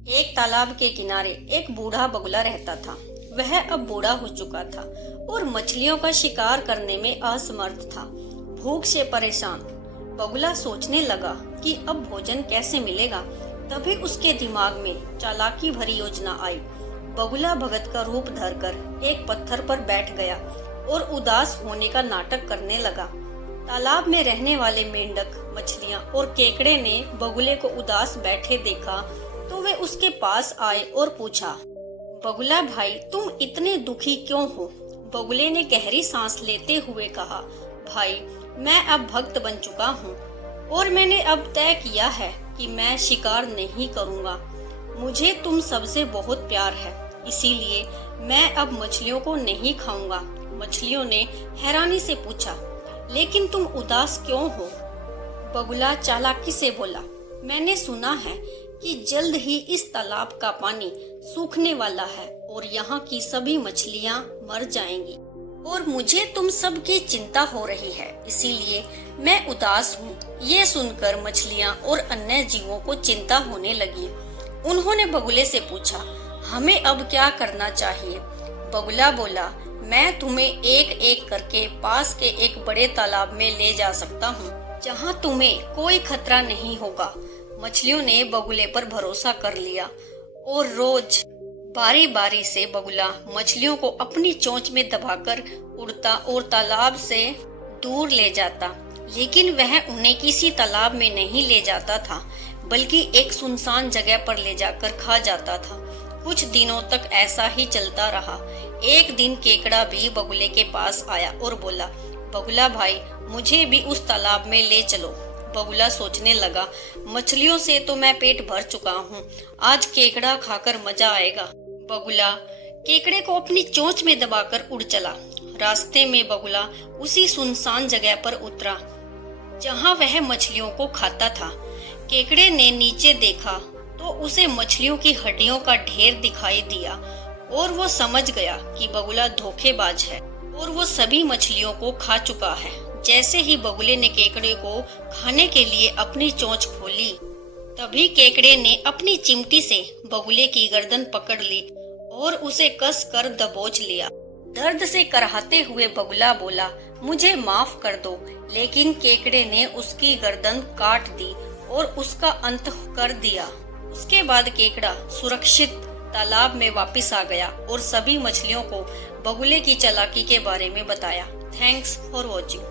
एक तालाब के किनारे एक बूढ़ा बगुला रहता था। वह अब बूढ़ा हो चुका था और मछलियों का शिकार करने में असमर्थ था। भूख से परेशान बगुला सोचने लगा कि अब भोजन कैसे मिलेगा। तभी उसके दिमाग में चालाकी भरी योजना आई। बगुला भगत का रूप धरकर एक पत्थर पर बैठ गया और उदास होने का नाटक करने लगा। तालाब में रहने वाले मेंढक, मछलियां और केकड़े ने बगुले को उदास बैठे देखा तो वे उसके पास आए और पूछा, बगुला भाई, तुम इतने दुखी क्यों हो? बगुले ने गहरी सांस लेते हुए कहा, भाई, मैं अब भक्त बन चुका हूँ और मैंने अब तय किया है कि मैं शिकार नहीं करूँगा। मुझे तुम सबसे बहुत प्यार है, इसीलिए मैं अब मछलियों को नहीं खाऊंगा। मछलियों ने हैरानी से पूछा, लेकिन तुम उदास क्यों हो? बगुला चालाकी से बोला, मैंने सुना है कि जल्द ही इस तालाब का पानी सूखने वाला है और यहाँ की सभी मछलियाँ मर जाएंगी और मुझे तुम सब की चिंता हो रही है, इसीलिए मैं उदास हूँ। ये सुनकर मछलियाँ और अन्य जीवों को चिंता होने लगी। उन्होंने बगुले से पूछा, हमें अब क्या करना चाहिए? बगुला बोला, मैं तुम्हें एक एक करके पास के एक बड़े तालाब में ले जा सकता हूँ, जहाँ तुम्हें कोई खतरा नहीं होगा। मछलियों ने बगुले पर भरोसा कर लिया और रोज बारी बारी से बगुला मछलियों को अपनी चोंच में दबाकर उड़ता और तालाब से दूर ले जाता। लेकिन वह उन्हें किसी तालाब में नहीं ले जाता था, बल्कि एक सुनसान जगह पर ले जाकर खा जाता था। कुछ दिनों तक ऐसा ही चलता रहा। एक दिन केकड़ा भी बगुले के पास आया और बोला, बगुला भाई, मुझे भी उस तालाब में ले चलो। बगुला सोचने लगा, मछलियों से तो मैं पेट भर चुका हूँ, आज केकड़ा खाकर मजा आएगा। बगुला केकड़े को अपनी चोंच में दबाकर उड़ चला। रास्ते में बगुला उसी सुनसान जगह पर उतरा जहाँ वह मछलियों को खाता था। केकड़े ने नीचे देखा तो उसे मछलियों की हड्डियों का ढेर दिखाई दिया और वो समझ गया कि बगुला धोखेबाज है और वो सभी मछलियों को खा चुका है। जैसे ही बगुले ने केकड़े को खाने के लिए अपनी चोंच खोली, तभी केकड़े ने अपनी चिमटी से बगुले की गर्दन पकड़ ली और उसे कस कर दबोच लिया। दर्द से कराहते हुए बगुला बोला, मुझे माफ कर दो, लेकिन केकड़े ने उसकी गर्दन काट दी और उसका अंत कर दिया। उसके बाद केकड़ा सुरक्षित तालाब में वापस आ गया और सभी मछलियों को बगुले की चालाकी के बारे में बताया। Thanks for watching.